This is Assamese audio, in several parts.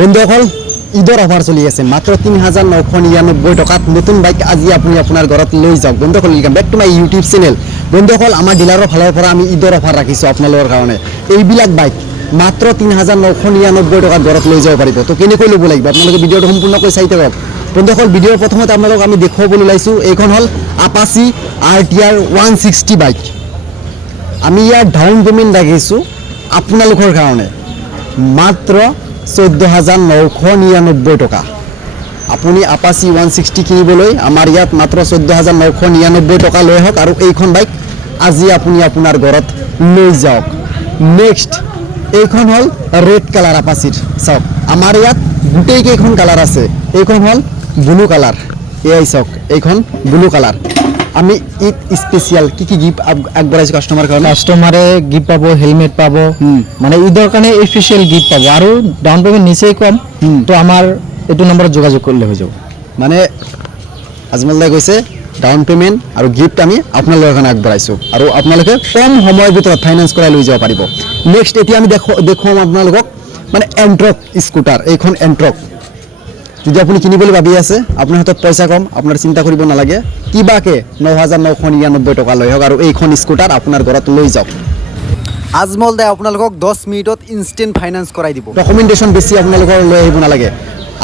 বন্ধুসকল ঈদৰ অফাৰ চলি আছে মাত্ৰ ৩৯৯৯ টকাত নতুন বাইক আজি আপুনি আপোনাৰ ঘৰত লৈ যাওক। বন্ধুসকল welcome back to my YouTube channel. বন্ধুসকল আমাৰ ডিলাৰৰ ফালৰ পৰা আমি ঈদৰ অফাৰ ৰাখিছোঁ আপোনালোকৰ কাৰণে। এইবিলাক বাইক মাত্ৰ ৩৯৯৯ টকাত ঘৰত লৈ যাব পাৰিব। তো কেনেকৈ ল'ব লাগিব আপোনালোকে ভিডিঅ'টো সম্পূৰ্ণকৈ চাই থাকক। বন্ধুসকল ভিডিঅ'ৰ প্ৰথমতে আপোনালোকক আমি দেখুৱাবলৈ ওলাইছোঁ এইখন হ'ল আপাচি RTR 160 বাইক। আমি ইয়াৰ ডাউন পেমেণ্ট ৰাখিছোঁ আপোনালোকৰ কাৰণে মাত্ৰ 14,999 টকা। আপুনি আপাচি 160 কিনিবলৈ আমাৰ ইয়াত মাত্ৰ 14,999 টকা লৈ আহক আৰু এইখন বাইক আজি আপুনি আপোনাৰ ঘৰত লৈ যাওক। নেক্সট এইখন হ'ল ৰেড কালাৰ আপাচিৰ। চাওক আমাৰ ইয়াত গোটেইকেইখন কালাৰ আছে। এইখন হ'ল ব্লু কালাৰ, এয়াই চাওক এইখন ব্লু কালাৰ। আমি ঈদ স্পেচিয়েল কি গিফ্ট আগবঢ়াইছোঁ কাষ্টমাৰ কাৰণে। কাস্টমারে গিফট পাবো, হেলমেট পাবো, মানে ঈদর কারণে স্পেশাল গিফট পাবো আর ডাউন পেমেন্ট নিচেই কম। তো আমার এইটো নম্বৰত যোগাযোগ কৰলে হৈ যাব। মানে আজমল দাই কৈছে ডাউন পেমেণ্ট আৰু গিফ্ট আমি আপোনালোকৰ কাৰণে আগবঢ়াইছোঁ আৰু আপোনালোকে কম সময়ৰ ভিতৰত ফাইনেন্স কৰাই লৈ যাব পাৰিব। নেক্সট এতিয়া আমি দেখুৱাম আপোনালোকক মানে এণ্ট্ৰক স্কুটাৰ। এইখন এণ্ট্ৰক যদি আপুনি কিনিবলৈ ভাবি আছে, আপোনাৰ হাতত পইচা কম, আপোনাৰ চিন্তা কৰিব নালাগে, কিবাকে 9,999 টকা লৈ আহক আৰু এইখন স্কুটাৰ আপোনাৰ ঘৰত লৈ যাওক। আজমল দাই আপোনালোকক 10 মিনিটত ইনষ্টেণ্ট ফাইনেন্স কৰাই দিব। ডকুমেণ্টেশ্যন বেছি আপোনালোকৰ লৈ আহিব নালাগে।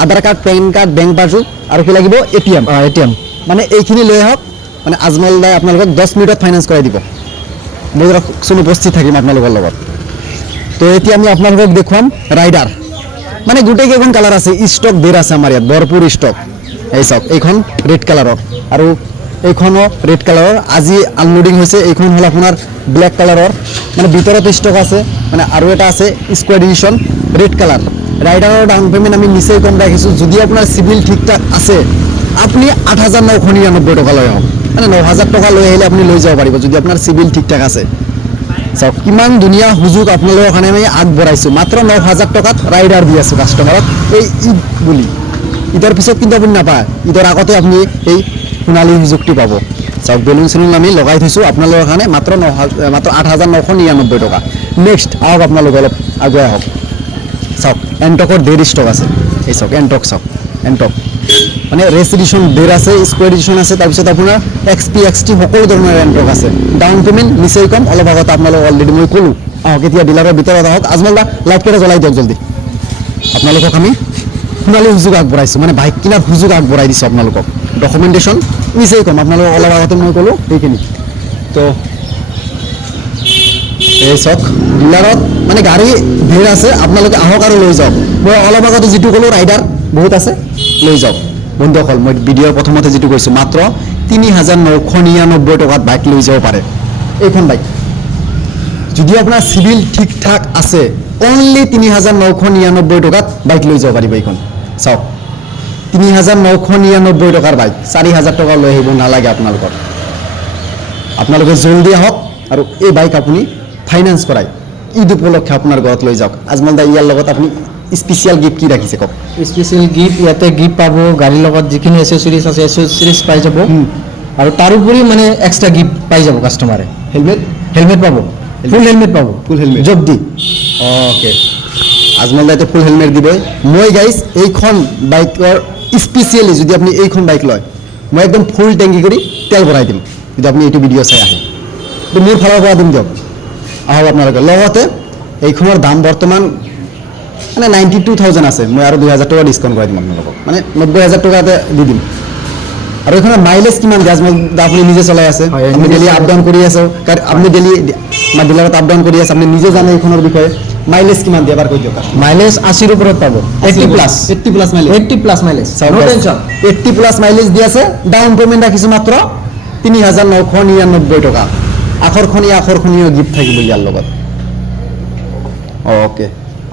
Aadhaar card, pan card, bank passbook আৰু কি লাগিব এটিএম। মানে এইখিনি লৈ আহক, মানে আজমল দাই আপোনালোকক 10 মিনিটত ফাইনেন্স কৰাই দিব। মই চোন উপস্থিত থাকিম আপোনালোকৰ লগত। তো এতিয়া আমি আপোনালোকক দেখুৱাম ৰাইডাৰ। মানে গোটেইকেইখন কালাৰ আছে, ষ্টক ধেৰ আছে আমাৰ ইয়াত, ভৰপূৰ ষ্টক। এই চাওক এইখন ৰেড কালাৰৰ আৰু এইখনো ৰেড কালাৰৰ। আজি আনলোডিং হৈছে। এইখন হ'ল আপোনাৰ ব্লেক কালাৰৰ, মানে ভিতৰত ষ্টক আছে। মানে আৰু এটা আছে স্কোৱাড এডিশ্যন ৰেড কালাৰ। ৰাইডাৰৰ ডাউন পেমেণ্ট আমি নিচেই কম ৰাখিছোঁ। যদি আপোনাৰ চিভিল ঠিক ঠাক আছে আপুনি 8,999 টকা লৈ আহক। মানে 9,000 টকা লৈ আহিলে আপুনি লৈ যাব পাৰিব যদি আপোনাৰ চিভিল ঠিক ঠাক আছে। চাওক কিমান ধুনীয়া সুযোগ আপোনালোকৰ কাৰণে আমি আগবঢ়াইছোঁ। মাত্ৰ 9,000 টকাত ৰাইডাৰ দি আছোঁ কাষ্টমাৰক এই ঈদ বুলি। ঈদৰ পিছত কিন্তু আপুনি নাপায়, ঈদৰ আগতে আপুনি এই সোণালী সুযোগটো পাব। চাওক বেলুন চেলুন আমি লগাই থৈছোঁ আপোনালোকৰ কাৰণে মাত্ৰ 8,999 টকা। নেক্সট আহক আপোনালোকে অলপ আগুৱাই আহক। চাওক এণ্টকৰ ধেৰ ষ্টক আছে। এই চাওক এণ্টক, চাওক এণ্টক মানে ৰেচ এডিশ্যন ধেৰ আছে, স্কোৱাড এডিশ্যন আছে, তাৰপিছত আপোনাৰ XP XT সকলো ধৰণৰ এণ্টক আছে। ডাউন পেমেণ্ট নিচেই কম। অলপ আগত আপোনালোক অলৰেডি মই ক'লোঁ। আহক এতিয়া ডিলাৰৰ ভিতৰত আহক। আজমল দা লাইটকেইটা জ্বলাই দিয়ক জলদি। আপোনালোকক আমি সোণালী সুযোগ আগবঢ়াইছোঁ, মানে বাইক কিনাৰ সুযোগ আগবঢ়াই দিছোঁ আপোনালোকক। ডকুমেণ্টেশ্যন নিচেই কম। আপোনালোকক অলপ আগতে মই ক'লোঁ সেইখিনি। তো এই চাওক ডিলাৰত মানে গাড়ী ধেৰ আছে, আপোনালোকে আহক আৰু লৈ যাওক। মই অলপ আগতে যিটো ক'লোঁ ৰাইডাৰ বহুত আছে, লৈ যাওক। বন্ধুসকল মই ভিডিঅ'ৰ প্ৰথমতে যিটো কৈছোঁ মাত্ৰ 3,999 টকাত বাইক লৈ যাব পাৰে এইখন বাইক। যদি আপোনাৰ চিভিল ঠিক ঠাক আছে অনলি 3,999 টকাত বাইক লৈ যাব পাৰিব এইখন। চাওক 3,999 টকাৰ বাইক, 4,000 টকা লৈ আহিব নালাগে আপোনালোকৰ। আপোনালোকে জলদি আহক আৰু এই বাইক আপুনি ফাইনেন্স কৰাই ঈদ উপলক্ষে আপোনাৰ ঘৰত লৈ যাওক। আজমল দা ইয়াৰ লগত আপুনি স্পেচিয়েল গিফ্ট কি ৰাখিছে কওক। স্পেশাল গিফট ইয়াতে গিফট পাবো, গাড়ীৰ লগত যিখিনি এসেসৰিজ আছে এসেসৰিজ পাই যাব আৰু তাৰোপৰি মানে এক্সট্ৰা গিফট পাই যাব কাস্টমাৰে। হেলমেট পাবো, ফুল হেলমেট পাবো, ফুল হেলমেট জব দি। অ'কে আজমল দাইতো ফুল হেলমেট দিবই। মই গাইজ এইখন বাইকৰ স্পেচিয়েলি যদি আপুনি এইখন বাইক লয় মই একদম ফুল টেংকি কৰি তেল ভৰাই দিম যদি আপুনি এইটো ভিডিঅ' চাই আহে। তো মোৰ ফালৰ পৰা দিম দিয়ক, আহক আপোনালোকে। লগতে এইখনৰ দাম বৰ্তমান মানে 92,000 আছে। মই আৰু 2,000 টকা ডিছকাউণ্ট কৰাই দিম আপোনালোকক, মানে 90,000 টকাতে দি দিম। আৰু এইখনৰ মাইলেজ কিমান দিয়ে আজমল দা আপুনি নিজে চলাই আছে, আপুনি ডেইলি আপ ডাউন কৰি আছে, আপুনি ডেইলি আমাৰ ডিলাৰত আপ ডাউন কৰি আছে, আপুনি নিজে জানে এইখনৰ বিষয়ে। মাইলেজ কিমান দিয়ে এবাৰ কৈ দিয়ক। মাইলেজ 80ৰ ওপৰত পাবো, 80 প্লাছ মাইলেজ। 80 প্লাস মাইলেজ, নো টেনশন। 80 প্লাছ মাইলেজ দি আছে। ডাউন পেমেণ্ট ৰাখিছোঁ মাত্ৰ 3,999 টকা। আকৰ্ষণীয় গিফ্ট থাকিব ইয়াৰ লগত। অ'কে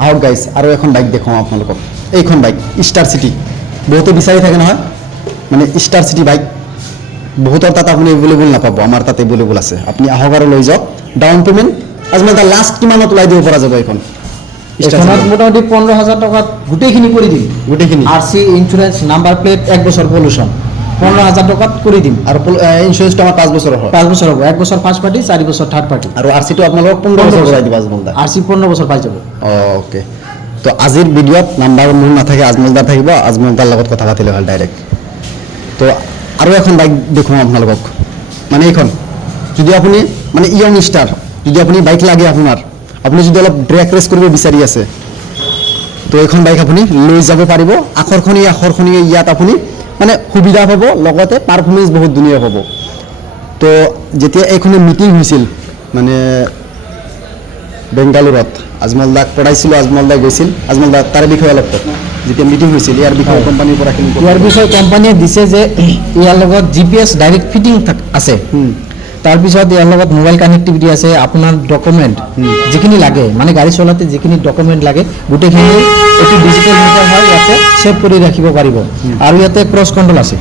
আহক গাইজ আৰু এখন বাইক দেখুৱাওঁ আপোনালোকক। এইখন বাইক ষ্টাৰ চিটি, বহুতে বিচাৰি থাকে নহয়, মানে ষ্টাৰ চিটি বাইক বহুতৰ তাত আপুনি এভেইলেবল নাপাব, আমাৰ তাত এভেইলেবল আছে। আপুনি আহক আৰু লৈ যাওক। ডাউন পেমেণ্ট আজমল দা লাষ্ট কিমানত ওলাই দিব পৰা যাব এইখন? এখনত মোটামুটি 15,000 টকাত গোটেইখিনি কৰি দিম। গোটেইখিনি RC ইন্স্যুৰেন্স, নাম্বাৰ প্লেট, 1 বছৰ পলিউশন 15,000 টাকাত কৰি দিম। আৰু ইঞ্চুৰেঞ্চটো আমাৰ 5 বছৰৰ হয়। 5 বছৰ হ'ব, 1 বছৰ ফাৰ্ষ্ট পাৰ্টি, 4 বছৰ থাৰ্ড পাৰ্টি। আৰু RC টো আপোনালোকক 15 বছৰ কৰাই দিব আজমল দা। RC 15 বছৰ পাই যাব। অ'কে তো আজিৰ ভিডিঅ'ত নাম্বাৰ মোৰ নাথাকে, আজমলদাৰ থাকিব, আজমলদাৰ লগত কথা পাতিলে হ'ল ডাইৰেক্ট। তো আৰু এখন বাইক দেখুৱাম আপোনালোকক, মানে এইখন যদি আপুনি মানে য়ং ষ্টাৰ, যদি আপুনি বাইক লাগে আপোনাৰ, আপুনি যদি অলপ ড্ৰেগ ৰেচ কৰিব বিচাৰি আছে, তো এইখন বাইক আপুনি লৈ যাব পাৰিব। আকৰ্ষণীয় ইয়াত আপুনি মানে সুবিধা পাব, লগতে পাৰফৰ্মেঞ্চ বহুত ধুনীয়া পাব। তো যেতিয়া এইখনে মিটিং হৈছিল মানে বেংগালুৰত, আজমলদাক পঢ়াইছিলোঁ, আজমলদাই গৈছিল, আজমলদা তাৰে বিষয়ে অলপ কওক। যেতিয়া মিটিং হৈছিল ইয়াৰ বিষয়ে কোম্পানীৰ পৰা ইয়াৰ বিষয়ে কোম্পানীয়ে দিছে যে ইয়াৰ লগত GPS ডাইৰেক্ট ফিটিং আছে, তাৰপিছত ইয়াৰ লগত মোবাইল কানেক্টিভিটি আছে, আপোনাৰ ডকুমেণ্ট যিখিনি লাগে মানে গাড়ী চলাওঁতে যিখিনি ডকুমেণ্ট লাগে গোটেইখিনি এইটো ডিজিটেল মিটাৰ হয়, ইয়াতে ছেভ কৰি ৰাখিব পাৰিব। আৰু ইয়াতে ক্ৰছ কণ্ট্ৰল আছে,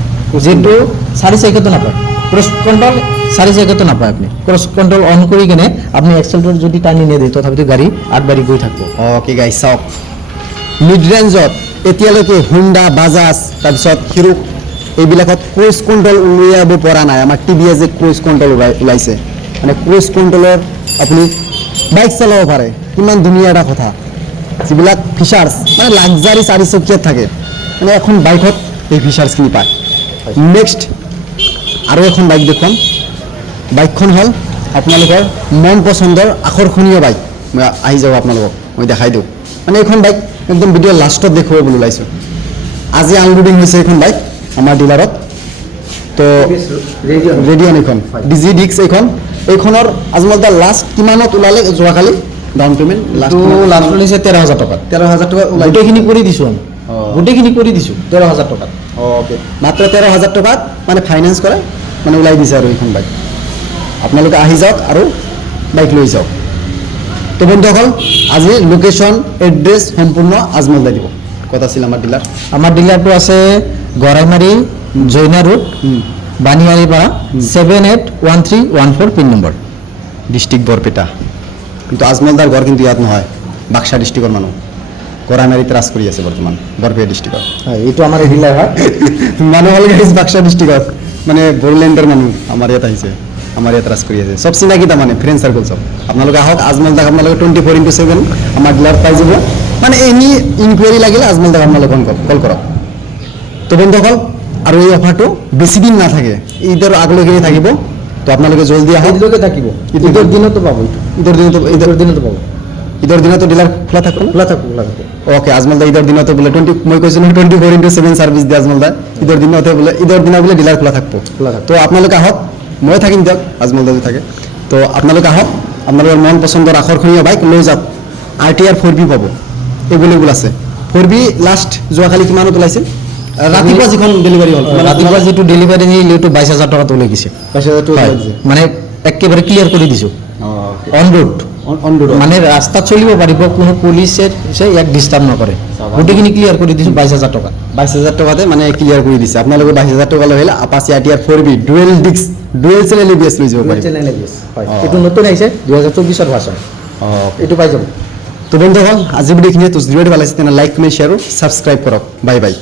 যিটো 4 চাইকেলতো নাপায়। ক্ৰছ কণ্ট্ৰল 4 চাইকেলতো নাপায়। আপুনি ক্ৰছ কণ্ট্ৰল অন কৰি কিনে আপুনি এক্সেলেটৰ যদি টানি নিদিয়ে তথাপিতো গাড়ী আগবাঢ়ি গৈ থাকিব। কি গাড়ী চাওক, মিড ৰেঞ্জত এতিয়ালৈকে হুণ্ডা, বাজাজ, তাৰপিছত হিৰো এইবিলাকত ক্ৰুজ কণ্ট্ৰল উলিয়াব পৰা নাই। আমাৰ TVS ক্ৰুজ কণ্ট্ৰল ওলাইছে, মানে ক্ৰুজ কণ্ট্ৰলৰ আপুনি বাইক চলাব পাৰে, কিমান ধুনীয়া এটা কথা। যিবিলাক ফিচাৰ্ছ মানে লাক্সাৰী 4 চকীয়াত থাকে, মানে এখন বাইকত এই ফিচাৰ্ছখিনি পায়। নেক্সট আৰু এখন বাইক দেখুৱাম। বাইকখন হ'ল আপোনালোকৰ মন পচন্দৰ আকৰ্ষণীয় বাইক। মই আহি যাব আপোনালোকক, মই দেখাই দিওঁ। মানে এইখন বাইক একদম ভিডিঅ' লাষ্টত দেখুৱাব বুলি ওলাইছোঁ। আজি আনলোডিং হৈছে এইখন বাইক আমাৰ ডিলাৰত। তো ৰেডিয়ন এইখন DG ডিক্স এইখনৰ আজমলদা লাষ্ট কিমানত ওলালে যোৱাকালি ডাউন পে'মেণ্ট? লাষ্ট ওলাইছে 13,000 টকাত। 13,000 টকা ওলাই গোটেইখিনি কৰি দিছোঁ আমি, গোটেইখিনি কৰি দিছোঁ 13,000 টকাত। অ'কে, মাত্ৰ 13,000 টকাত মানে ফাইনেন্স কৰে, মানে ওলাই দিছে আৰু এইখন বাইক। আপোনালোকে আহি যাওক আৰু বাইক লৈ যাওক। তো বন্ধুসকল, আজি লোকেশ্যন, এড্ৰেছ সম্পূৰ্ণ আজমলদা দিব। ক'ত আছিল আমাৰ ডিলাৰ? আমাৰ ডিলাৰটো আছে গড়াইমাৰী জৈনা ৰোড, বানিয়াৰী পাৰা, 781314 পিন নম্বৰ, ডিষ্ট্ৰিক্ট বৰপেটা। কিন্তু আজমলদাৰ ঘৰ কিন্তু ইয়াত নহয়, বাক্সা ডিষ্ট্ৰিক্টৰ মানুহ, গড়াইমাৰীত ৰাজ কৰি আছে বৰ্তমান, বৰপেটা ডিষ্ট্ৰিক্টত। হয়, এইটো আমাৰ ডিলাৰ হয়। মানুহ হ'ল বাক্সা ডিষ্ট্ৰিক্টত, মানে বড়োলেণ্ডৰ মানুহ আমাৰ ইয়াত আহিছে, আমাৰ ইয়াত ৰাজ কৰি আছে। চব চিনাকি তাৰমানে ফ্ৰেণ্ড চাৰ্কল চব। আপোনালোকে আহক, আজমলদাক আপোনালোকে 24/7 আমাৰ ডিলাৰত পাই যাব। মানে এনি ইনকুৱাৰী লাগিলে আজমলদাক আপোনালোকে কল কৰক। তো বন্ধুসকল, আৰু এই অফাৰটো বেছি দিন নাথাকে, ঈদৰ আগলৈকে থাকিব। তো আপোনালোকে জলদি আহক। ঈদলৈকে থাকিব, ঈদৰ দিনতো পাব, ঈদৰ দিনতো পাব। ঈদৰ দিনতো ডিলাৰ খোলা থাকিব, খোলা থাকিব। অ'কে, আজমলদা ঈদৰ দিনতো বোলে মই কৈছোঁ নহয় 24/7 ছাৰ্ভিচ দিয়ে আজমলদা। ঈদৰ দিনতে বোলে, ঈদৰ দিনা বোলে ডিলাৰ খোলা থাকিব। তো আপোনালোকে আহক, মই থাকিম দিয়ক, আজমলদা যদি থাকে। তো আপোনালোকে আহক, আপোনালোকৰ মন পচন্দৰ আকৰ্ষণীয় বাইক লৈ যাওক। RTR 4B পাব, এভেইলেবল আছে। 4B লাষ্ট যোৱাকালি কিমানত ওলাইছিল? ৰাতিপুৱা যিখন ডেলিভাৰী হ'ল, ৰাতিপুৱা যিটো ডেলিভাৰী দিছিল এইটো 22,000 টকাত ওলাই গৈছে। 22,000 টকা মানে একেবাৰে ক্লিয়াৰ কৰি দিছোঁ, অন ৰোড। মানে ৰাস্তাত চলিব পাৰিব, কোনো পুলিচে ইয়াক ডিষ্টাৰ্ব নকৰে। গোটেইখিনি ক্লিয়াৰ কৰি দিছোঁ 22,000 টকা। 22,000 টকাতে মানে ক্লিয়াৰ কৰি দিছে। আপোনালোকে 22,000 টকা লৈ আহিলে Apache RTR 4B dual disc, dual channel ABS লৈ যাব পাৰিব। এইটো নতুন আহিছে 2024 ভাৰ্চন, এইটো পাই যাব। তো বন্ধুসকল, আজি ভিডিঅ'খিনি ভিডিঅ'টো ভাল লাগিছে তেনে লাইক, কমেণ্ট, শ্বেয়াৰ আৰু ছাবস্ক্ৰাইব কৰক। Bye bye.